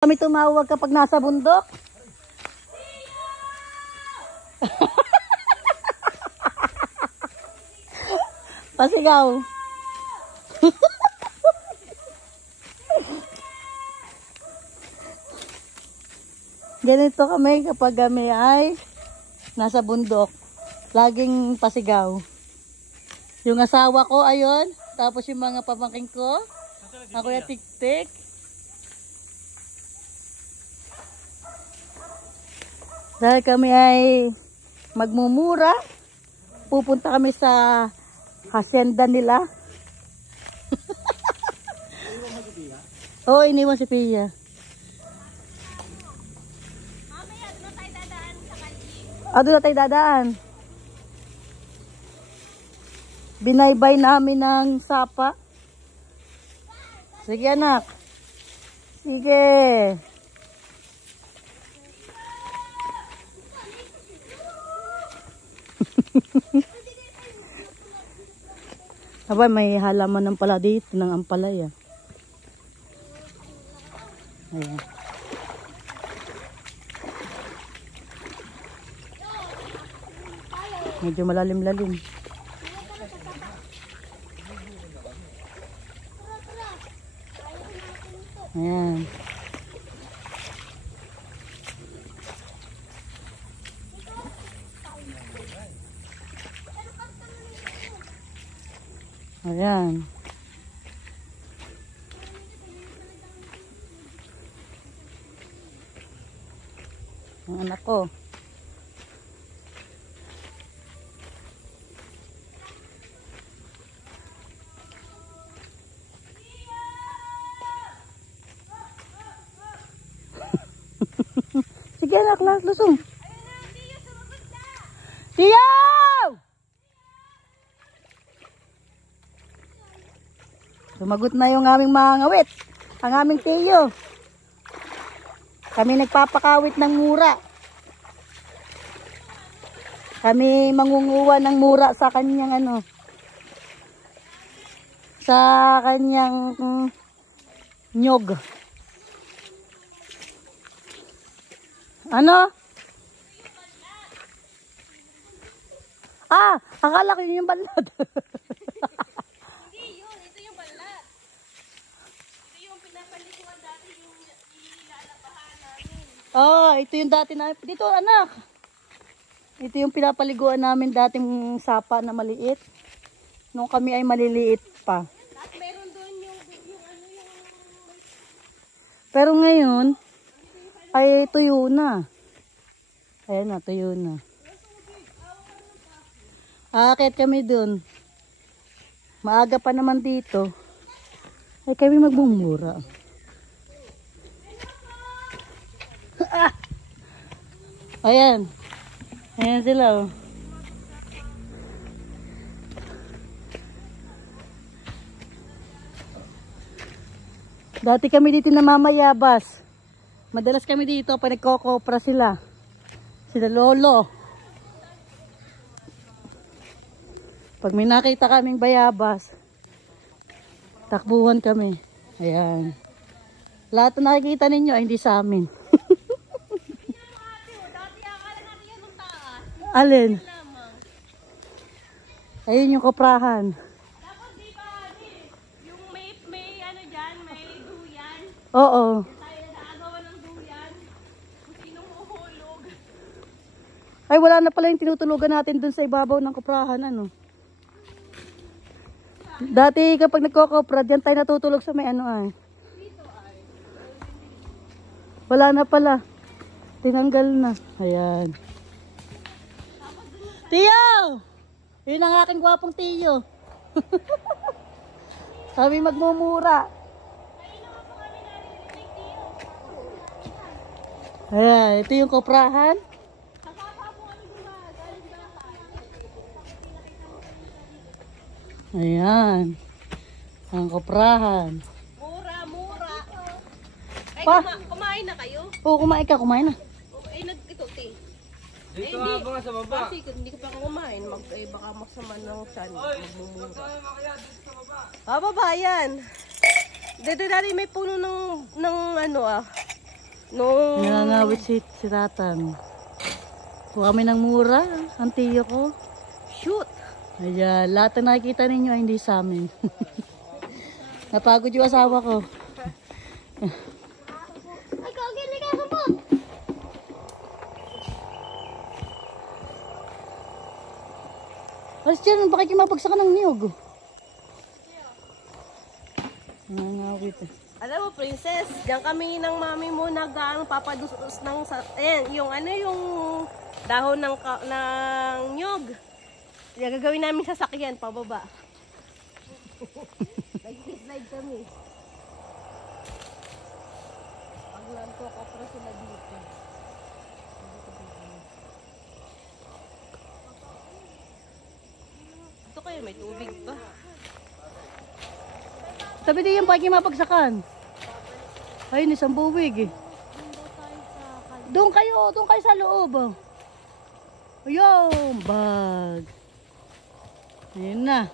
Kami tumawag kapag nasa bundok. Pasigaw. Ganito kami kapag kami ay nasa bundok. Laging pasigaw. Yung asawa ko ayun, tapos yung mga pamangkin ko, ako yung tik-tik. Dahil kami ay magmumura, pupunta kami sa hacienda nila. Oo, iniwan si Pia. Mamaya, doon na tayo dadaan sa Kaling. Doon na tayo dadaan. Binaybay namin ng sapa. Sige anak. Sige. Aba, may halaman ng pala dito ng ampalaya. Ayan. Medyo malalim-lalim. Ayan. Ayan. Ang anak ko. Sige anak, lusong. Tiyaw! Sumagot na yung aming mga ngawit. Ang aming tiyo. Kami nagpapakawit ng mura. Kami mangunguha ng mura sa kanyang ano. Sa kanyang nyog. Ano? Akala ko yun yung balat. Hindi yun, ito yung balat. Ito yung pinapaliguan dati yung nilalabahan namin. Ito yung dati na. Dito anak. Ito yung pinapaliguan namin dating sapa na maliit. Nung kami ay maliliit pa. Tapos meron doon yung ano yung... Pero ngayon, ay tuyo na. Ayan na, tuyo na. Aakit kami dun. Maaga pa naman dito. Ay kami magmumura. Ayan. Ayan sila oh. Dati kami dito namamayabas. Madalas kami dito pag nagkokopra sila. Sila lolo. Pag may nakita kaming bayabas, takbuhan kami. Ayan. Lahat na nakikita ninyo ay hindi sa amin. Dati akala natin yan ng taas. Alin? Lamang. Ayun yung koprahan. Tapos di ba, yung may ano dyan, may duyan. Oo. Tayo nag-aagawa ng duyan. Kung sinong uhulog. Ay wala na pala yung tinutulugan natin dun sa ibabaw ng koprahan. Ano? Dati kapag nagkokopra, dyan tayo natutulog sa may ano ay. Wala na pala. Tinanggal na. Ayan. Tiyo! Yun ang aking gwapong tiyo. Kami magmumura. Ayan, ito yung koprahan. Ayan. Ang koprahan. Mura, mura. Ay, Pa? kumain na kayo? Oo, kumain ka. Kumain na. Ay, ito, ting. Dito nga ba sa baba? Kasi hindi ko pa kumain. Baka masama ng san. Magmumura. Baba yan. Dito dati may puno ng ano Nung... Nangangawit si Ratan. Kuha kami ng mura, ang tiyo ko. Shoot! Ayan, lahat na nakikita ninyo ay hindi sa amin. Napagod yung asawa ko. Ay, kagin, ligasan mo! Alas dyan, bakit yung mapagsakan ng niyog? Nangangawit eh. Alam mo, princess, diyan kami ng mami mo papadustos ng ayan, yung ano yung dahon ng nyog. Yung gagawin namin sasakyan pababa. Nag-slide kami. Paglanto ko para sila dito. Ito kayo, may tubig pa. Sabi din yung bakit yung mapagsakan. Ayun, isang buwig eh. Doon kayo sa loob. Oh. Ayun, bag. Ayun na.